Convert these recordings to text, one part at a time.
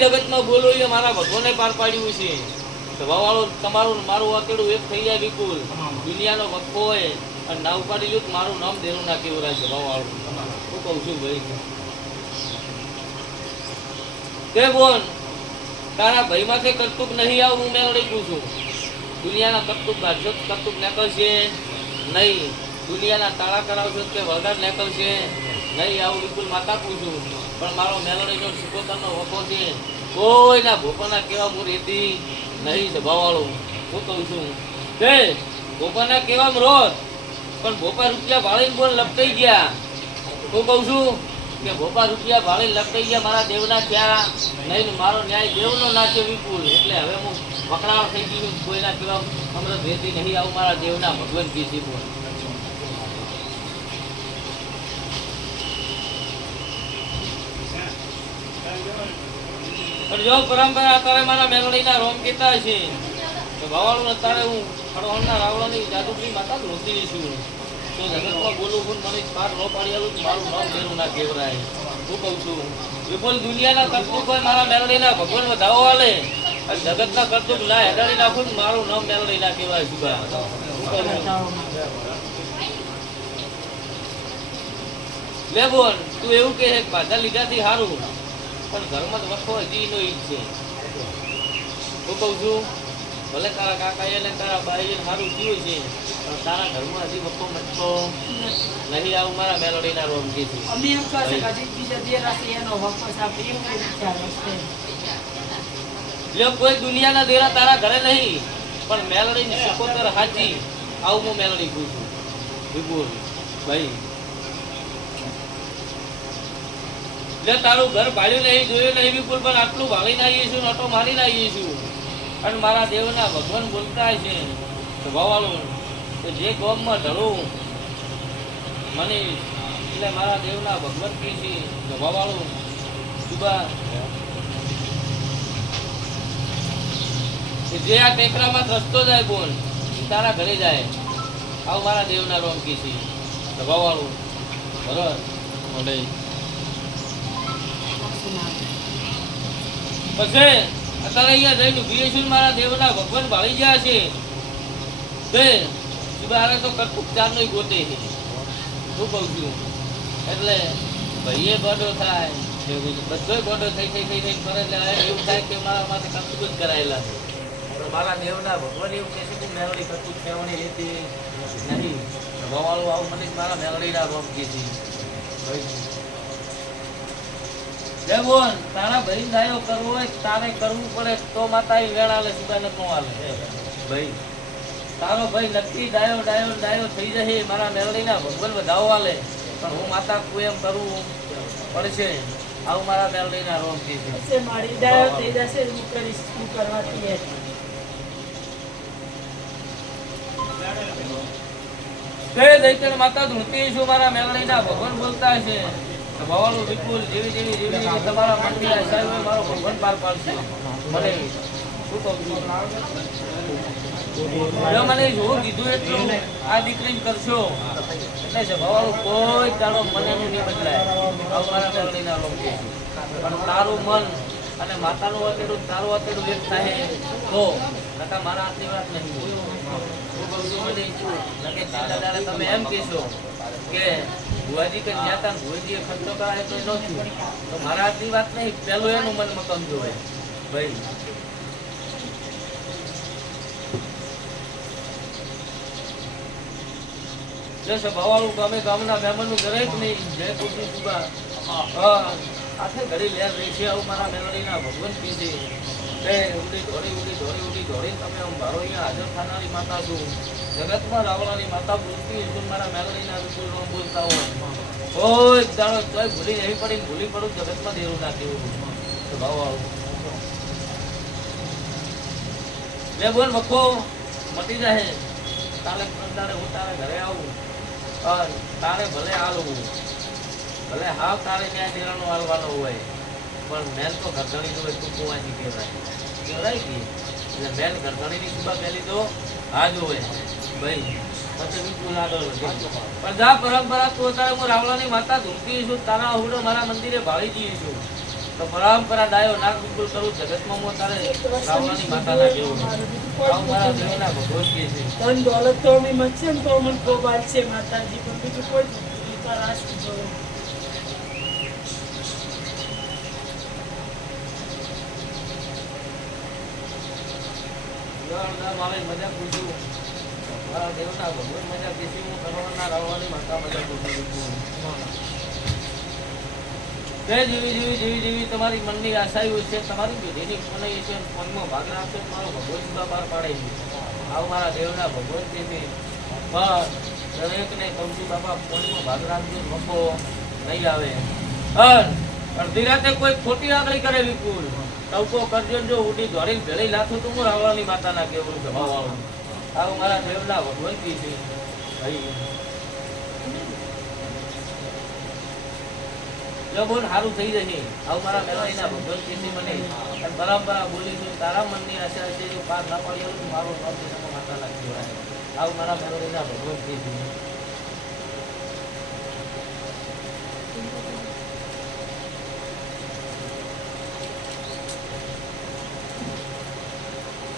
જગતમાં બોલો એ મારા ભગવાને પાર પાડ્યું છે. સભાવાળો તમારું, મારું વાકેડું એક થઈ જાય વિપુલ દુનિયાનો વખો ના ઉપાડી લ્યો મારું નામ છું તે કરતુક નહીં આવું મેં છું. દુનિયાના કરતુક કરતુક નહીં. દુનિયાના તાળા કરાવશો વળગાડ નીકળશે. નહીં, આવું બિલકુલ માતા પૂછું પણ મારો મેલોડી જો સિકોતરનો વખો છે, કોઈના ભોપાના કેવા હું રેતી નહીં સ્વભાવવાળો હું કહું છું, તે ભોપાના કેવા રોજ પણ ભોપા રૂપિયા ભાળીને બોલ લપટાઈ ગયા. હું કહું છું કે ભોપા રૂપિયા ભાળીને લપટાઈ ગયા મારા દેવના ક્યાં? નહીં, મારો ન્યાય દેવનો નાચે વિપુલ. એટલે હવે હું પકડાવ થઈ ગયું કોઈના કેવા અમૃત રેતી નહીં આવું મારા દેવના ભગવાન કીધી બોલ પણ જો પરંપરા અત્યારે મારા મેલડીના રોમ કીધા છે, તો ભવાળું અત્યારે હું ખડોહણના રાવળાની જાદુગરી માતા રોતી છું. તો જગતમાં બોલું હું મને પાર ન પાડી તો મારું નામ દેરું ના કેવરાય હું કહું છું, વિપુલ દુનિયાના કરતુક હોય મારા મેલડીના ભગવાન વધાવો વાલે અને જગતના કરતુક ના હેડાડી નાખું મારું નામ મેલડી ના કહેવાય સુગા લે બોલ તું એવું કહે બાધા લીધાથી સારું પણ ઘરમાં તો વખો હજી નો ઈ છે. હું કહું છું ભલે તારા કાકા એને તારા ભાઈ સારું થયું છે પણ તારા ઘરમાં હજી વખો મટતો નહીં આવું મારા મેલોડીના રોમ કે છે. અમે એમ કહે છે હજી બીજા બે રાશિ એનો વાપસ કઈ વિચાર લ્યો કોઈ દુનિયાના દેરા તારા ઘરે નહીં પણ મેલડી સિકોતર હાજી આવું હું મેલડી પૂછું. વિપુલ ભાઈ લે, તારું ઘર ભાડ્યું નહીં જોયું નહીં વિપુલ પણ આટલું ભાળીને નાખીએ છું નટો મારી નાખીએ છું અને મારા દેવના ભગવાન બોલતા છે. સ્વભાવવાળું કે જે ગોમમાં ઢળું મને એટલે મારા દેવના ભગવાન કી છે સ્વભાવવાળું સુબા જે આ ટેકરામાં રસ્તો જાય બોલ તારા ઘરે જાય. આવું મારા દેવના રોમ કી છે. સ્વભાવવાળું બરોબર પછી અત્યારે અહીંયા જઈને ઊભી છું ને મારા દેવના ભગવાન ભાળી ગયા છે. તે સુબારે તો કરતુક ચારનો ગોતે છે. શું કહું છું? એટલે ભાઈએ ગોડો થાય, બધોય ગોડો થઈ થઈ થઈ થઈ એટલે એવું થાય કે મારા માટે કરતુક જ કરાયેલા છે. મારા દેવના ભગવાન એવું કહે છે કે મેળવણી કરતુક કહેવાની રહેતી નહીં ભવાળું આવું મને મારા મેલડીના રોમ કે છે. ભાઈ બોલ તારા ભાઈ ગાયો કરવો હોય તારે કરવું પડે તો માતા એ વેળા લે સુગા નો ભાઈ. તારો ભાઈ નક્કી ડાયો ડાયો ડાયો થઈ જશે મારા મેલડીના ભગવાન વધાવો આલે પણ હું માતા કુ કરવું પડશે. આવું મારા મેલડીના રોમ કે છે મારી ડાયો થઈ જશે હું કરીશ હું કરવાથી તે દૈત્ય માતા ધૂણતી છું મારા મેલડીના ભગવાન બોલતા છે તો વિપુલ જેવી જેવી જેવી જેવી તમારા મનની આશા હોય મારો ભગવાન પાર પાડશે. મને શું કહું છું? મને જોવું કીધું એટલું, આ દીકરીને કરશો, એટલે સ્વભાવવાળું કોઈ દાડો મનનું નહીં બદલાય. આવું મારા મેલડીના લોકો પણ તારું મન અને માતાનું વાતેડું, તારું વાતેડું એક થાય તો નકા મારા હાથની વાત નહીં હું કહું છું? મને નકે છેલ્લા તમે એમ કહેશો કે ભુવાજી કે જ્યાં ત્યાં ભુવાજીએ ખર્ચો કરાય તો એનો તો મારા હાથની વાત નહીં, પેલું એનું મન મકમ જોવે. ભાઈ. જે સભાવાળું ગામે ગામના મહેમાનનું દરેક નહીં, જય કુસુમ સુબા આખે ઘડી લેર રહી છે આવું મારા મેલડીના ભગવાન કીધે બે ઉડી દોડી ઉડી દોડી ઉડી દોડીને તમે મારો અહીંયા હાજર થનારી માતા છું. જગતમાં રાવણાની માતા બોલતી છું મારા મેલડીના વિપુલ બોલતા હોય. કોઈ દાડો તોય ભૂલી નહીં પડી, ભૂલી પડું, જગતમાં દેવું ના દેવું. સભાવાળું બે બોલ મખો મટી જાય તારે તારે હું તારે ઘરે આવું. તારે ભલે હાલવું. ભલે હાવ તારે ત્યાં દેરાનો હાલવાનો હોય. પણ મેલ તો ઘરધણી જો તું કુવાની કહેવાય. કહેવાય કે? એટલે મેલ ઘરધણીની સુબા પહેલી તો આ જ હોય ભાઈ પછી વિપુલ આગળ વધે. પણ જા પરંપરા તું અત્યારે હું રાવણાની માતા ધૂમતી છું તારા અવડો મારા મંદિરે ભાળી દઈએ છું? તો પરંપરા ડાયો નાક વિપુલ કરું જગતમાં હું તારે રાવણાની માતા ના કેવું આવું મારા દેવના ભગવાન કહે છે. ધન દોલત તો અમે મળશે ને તો અમને ખૂબ છે માતાજી પણ બીજું કોઈ જ નથી. તો રાશિ ના મારે મજા પૂછું ભગવાન મજા પૂછી હું માતા જય જેવી જેવી જેવી જેવી. તમારી મનની આશાયું છે. તમારી પેઢીની મનાઈ છે, મનમાં ભાગ રાખશે મારો ભગવાન બહાર પાડે છે. આવું મારા દેવના ભગવાન છે પણ દરેકને કહું બાપા, મનમાં ભાગ રાખજો, મકો નહીં આવે. અડધી રાતે કોઈ ખોટી આંગળી કરે વિપુલ. ટવકો કરજો જો ઉડી દોડીને ભેળી લાથું તો હું રાવણાની માતાના કેવું જવાબ આવું. આવું મારા બોલ, સારું થઈ જશે. આવું મારા કીધી અને બોલી છું, તારા મનની માતા કહેવાય આવું મારા મેળવીના ભગવાન કીધી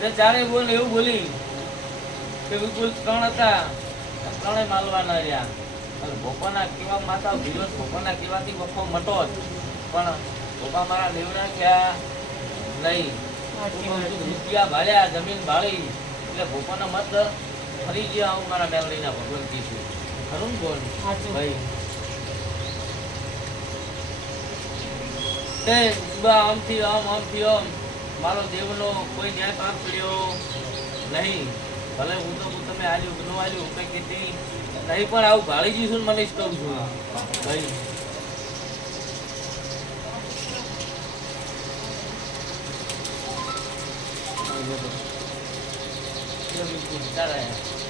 ને ચારે બોલ, એવું બોલી. કે વિપુલ ત્રણ હતા? ત્રણે માલવાના રહ્યા. અને ભોપાના કેવા માતા દિવસ ભોપાના કેવાથી વખો મટો. પણ ભોપા મારા દેવના થયા નહીં. રૂપિયા ભાળ્યા જમીન ભાળી એટલે ભોપાના મત ફરી ગયા હું મારા મેળવીના ભગવંતી છું. ખરું ને બોલ? ભાઈ. તે બા આમથી આમ આમથી આમ. મારો દેવનો કોઈ ન્યાય પાર પડ્યો નહીં. ભલે હું તો તમે આલ્યું નું આલ્યું કઈ કેટલી નહીં. પણ આવું ભાળી જઈશું મને જ કહું છું. ભાઈ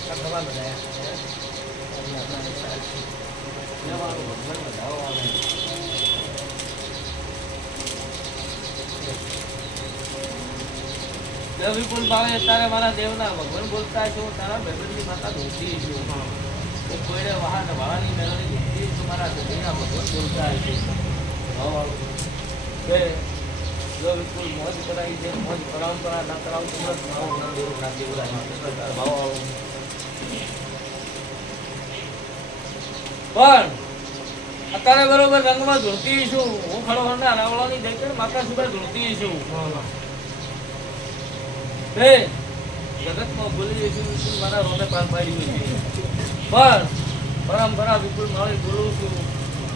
ભગવાન બધા પણ અત્યારે બરોબર રંગમાં ધોતી છું. હું ખડો ખંડા રાવળાની જઈ માતા સુધા ધોતી છું. હે, જગતમાં બોલી વિપુલ મારા રોને પાર પાડી છે. પણ પરંપરા વિપુલ મારી બોલું છું.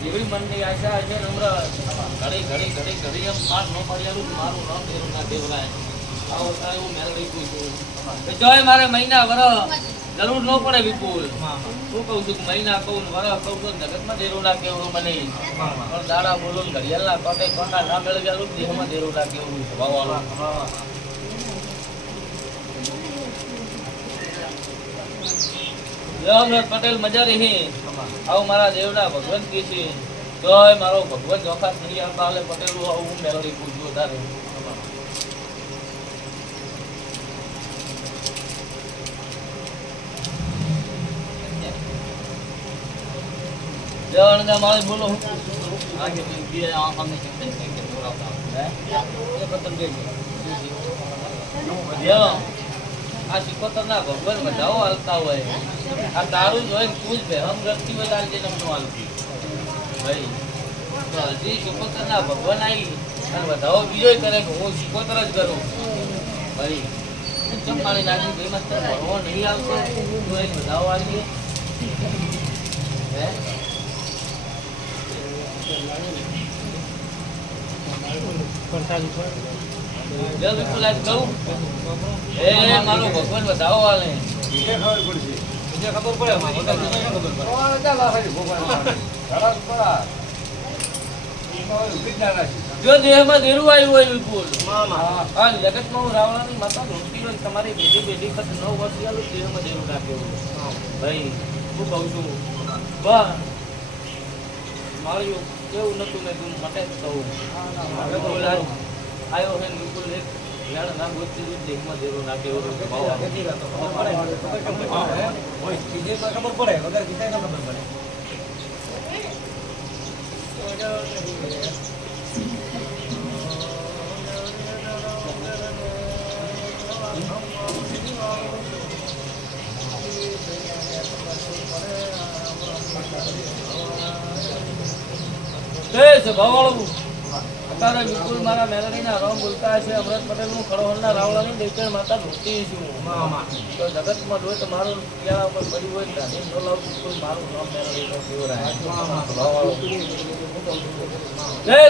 એવી મનની આશા છે ને ઘડી ઘડી ઘડી ઘડી એમ પાર ન પાડી મારું ન દેવું ના આવો તારે એવું મેળવી છું. જોય મારે મહિના વર જરૂર ન પડે વિપુલ. શું કહું છું મહિના કહું વર કહું તો જગતમાં દેરો ના કેવું મને. પણ દાડા બોલો ઘડિયાળના કોટે કોટા ના મેળવ્યા દેરો ના કેવું છે અમરત પટેલ મજા રહી આવું મારા દેવડા ભગવાન કી છે. તોય મારો ભગવાન જોખા નહીં આવતા એટલે પટેલ, આવું હું પૂછ્યું તારે જય મારે બોલો. આગે બે આ છે કે બોલાવતા હે? એ પતંગ દેજો જય આ સિકોતરના ભગવાન બધાઓ હાલતા હોય. આ તારું જોઈને તું જ બેહમ રખતી હોય તારી જે નમનું હાલતી ભાઈ, તો હજી સિકોતરના ભગવાન આવી અને બધાઓ બીજો કરે કે હું સિકોતર જ કરું. ભાઈ ચંપાણી નાખી? ભાઈ મસ્ત ભણવો નહીં આવતો. તું એક બધાઓ આવીએ હે? જય વિપુલ કહું એ, મારો ભગવાન બધાઓ હાલે. ખબર પડે? મોટા જીને શું ખબર પડે? જો દેહમાં દેરું આવ્યું હોય વિપુલ. હા, જગતમાં હું રાવણાની માતા હોય તમારી બેટી બેટી ખત નવ વર્ષ ચાલુ દેહમાં દેરું રાખ્યું ભાઈ, હું કહું છું બસ મારું એવું નતું મેં તું મટે જ કહું. આવ્યો છે બિલકુલ એક વેણ ના ગોતતી જ દેહમાં દેરો નાખે એવું કે ભાવ આવે. ખબર પડે? વગર કીધા ખબર પડે. જય સભાવાળું. અત્યારે વિપુલ મારા મેલડીના રોમ બોલતા છે. અમૃત પટેલનું ખડોહરના રાવળાની દેવચર માતા ભક્તિ છું. તો જગતમાં જોઈ તો મારું ક્યાં ઉપર પડ્યું હોય ને વિપુલ મારું નામ મેલડીનો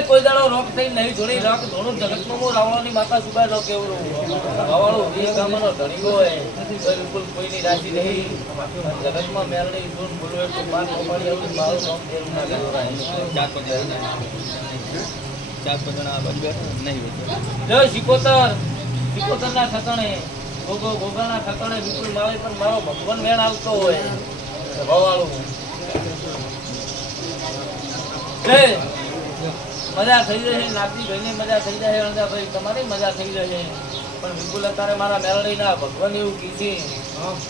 કોઈ દાડો રોક થઈ નહીં જોડી રોક ધોળું જગતમાં હું રાવળાની માતા સુબાઈ નો કેવડું સભાવાળું વીર ગામનો ધણી હોય કોઈ વિપુલ કોઈની રાશિ નહીં. જગતમાં મેલડી જોન બોલવે તો બાર કોમાડી પાંચ જણા નામ બેઠા. નહીં કેવરાય. જો શિકોતર શિકોતરના ઠકાણે ગોગો ગોગાના ઠકાણે વિપુલ માવે પણ મારો ભગવાન મેળ આવતો હોય. ભવાળું જય. મજા થઈ જશે નાગજી ભાઈની મજા થઈ જશે અણજા ભાઈ તમારી મજા થઈ જશે પણ વિપુલ અત્યારે મારા મેલડીના ભગવાન એવું કીધી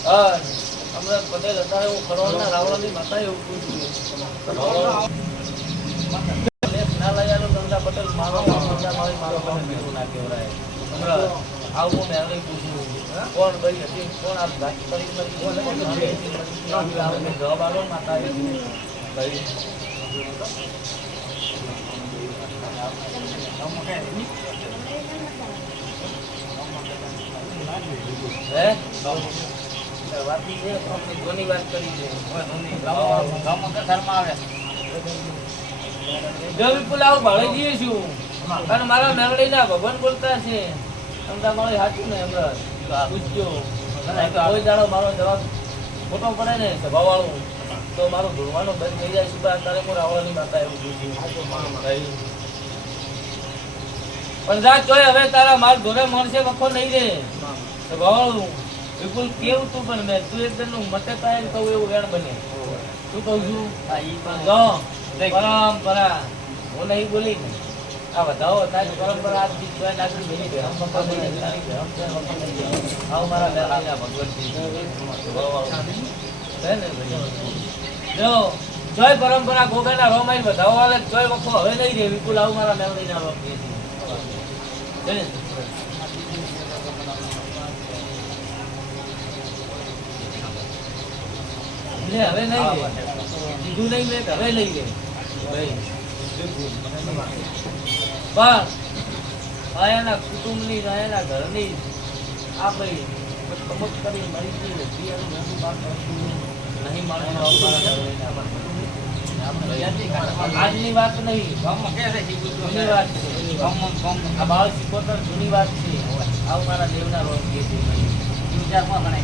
હા. અમૃત પટેલ અત્યારે હું ખરોળના રાવણની માતા એવું પૂછ્યું ના લઈ આલો ગંગા પટેલ મારો આવું હું મેલડી પૂછ્યું કોણ ભાઈ હતી કોણ આ ગાંઠ કરી નથી? જવાબ આલો માતા ભાઈ હે વાત છે ધોની કરી છે જો વિપુલ આવું ભાડે જઈએ છું. અને મારા મેલડીના ભગવાન બોલતા છે. આમ તમારે સાચું ને હમણાં પૂછજો. કોઈ દાડો મારો જવાબ ખોટો પડે ને સ્વભાવવાળું તો મારું ધોવાનું બંધ થઈ જાય સુબા અત્યારે હું રાવણની માતા એવું પૂછ્યું પણ જા તોય હવે તારા માલ ધોરે મળશે વખો નહીં રે. સ્વભાવવાળું વિપુલ કેવું તું પણ? મેં તું એકદમ મતે કઈ કહું એવું વેણ બને. શું કહું છું? પરંપરા. હું નહીં બોલી ને. આ વધાવો, તારી પરંપરા આજથી જોઈ નાખી મેલી ધરમ પપ્પા નહીં તારી પપ્પા નહીં આવ મારા બેલાના ભગવતજી જો, જોય પરંપરા ગોગાના રોમાઈ વધાવો વાલે જોય વખો હવે નહીં રે. વિપુલ, આવ મારા મેલડીના રોમ? લે હવે નહીં લે કીધું નહીં લે હવે લઈ લે. પણ આયાના કુટુંબની આયાના ઘરની આ ભાઈ કમક કરી મરી ગઈ હતી એનું મોટું કામ નહીં માણસ આજની વાત નહીં. જૂની વાત છે. આ બાળ સિકોતર જૂની વાત છે. આવું મારા દેવના રોગ કે છે વિચારમાં ગણાય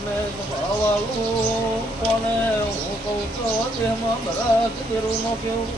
તમે સ્વભાવવાળું કોને? હું કહું તો દેહમાં ભરત દેરું નો કેવું